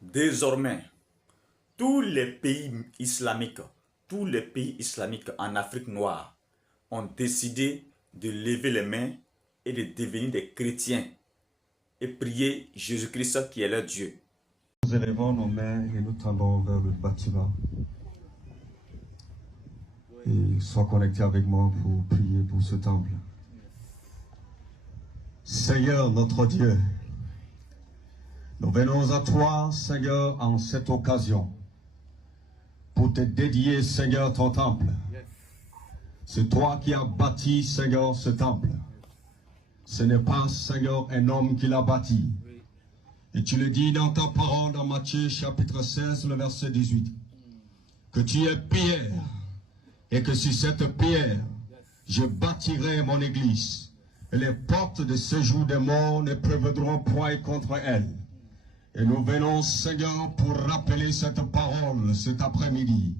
Désormais, tous les pays islamiques, en Afrique noire ont décidé de lever les mains et de devenir des chrétiens et prier Jésus-Christ qui est leur Dieu. Nous élevons nos mains et nous tendons vers le bâtiment. Et sois connecté avec moi pour prier pour ce temple. Seigneur notre Dieu, nous venons à toi, Seigneur, en cette occasion, pour te dédier, Seigneur, ton temple. C'est toi qui as bâti, Seigneur, ce temple. Ce n'est pas, Seigneur, un homme qui l'a bâti. Et tu le dis dans ta parole, dans Matthieu chapitre 16, le verset 18, que tu es pierre, et que sur cette pierre, je bâtirai mon église, et les portes de séjour des morts ne prévaudront point contre elle. Et nous venons, Seigneur, pour rappeler cette parole cet après-midi.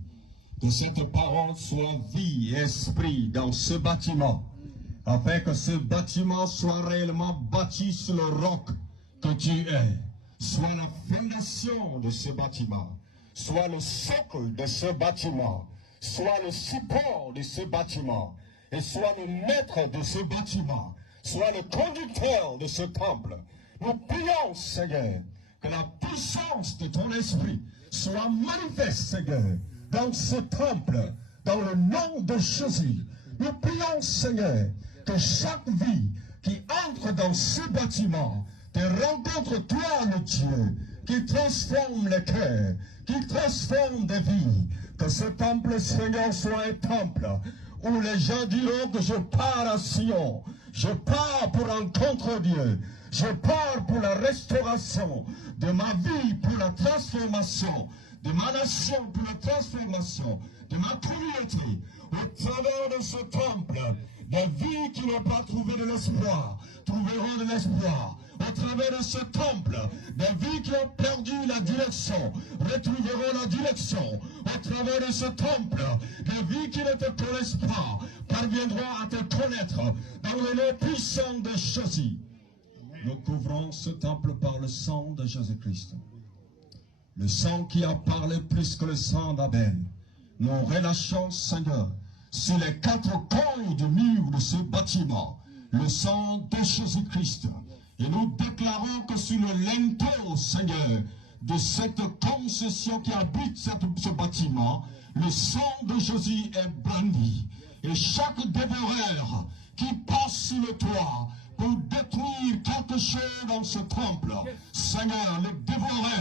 Que cette parole soit vie et esprit dans ce bâtiment, afin que ce bâtiment soit réellement bâti sur le roc que tu es. Soit la fondation de ce bâtiment, soit le socle de ce bâtiment, soit le support de ce bâtiment, et soit le maître de ce bâtiment, soit le conducteur de ce temple. Nous prions, Seigneur, que la puissance de ton esprit soit manifeste, Seigneur, dans ce temple, dans le nom de Jésus. Nous prions, Seigneur, que chaque vie qui entre dans ce bâtiment te rencontre, toi, le Dieu, qui transforme les cœurs, qui transforme des vies. Que ce temple, Seigneur, soit un temple où les gens diront que je pars à Sion, je pars pour rencontrer Dieu, je pars pour la restauration de ma vie, pour la transformation de ma nation, pour la transformation de ma communauté. Au travers de ce temple, des vies qui n'ont pas trouvé de l'espoir trouveront de l'espoir. Au travers de ce temple, des vies qui ont perdu la direction retrouveront la direction. Au travers de ce temple, des vies qui ne te connaissent pas parviendront à te connaître dans le nom puissant de Jésus. Nous couvrons ce temple par le sang de Jésus-Christ. Le sang qui a parlé plus que le sang d'Abel. Nous relâchons, Seigneur, sur les quatre coins du mur de ce bâtiment, le sang de Jésus-Christ. Et nous déclarons que sur le linteau, Seigneur, de cette concession qui habite ce bâtiment, le sang de Jésus est brandi. Et chaque dévoreur qui passe sur le toit pour détruire quelque chose dans ce temple, Seigneur, le dévoreur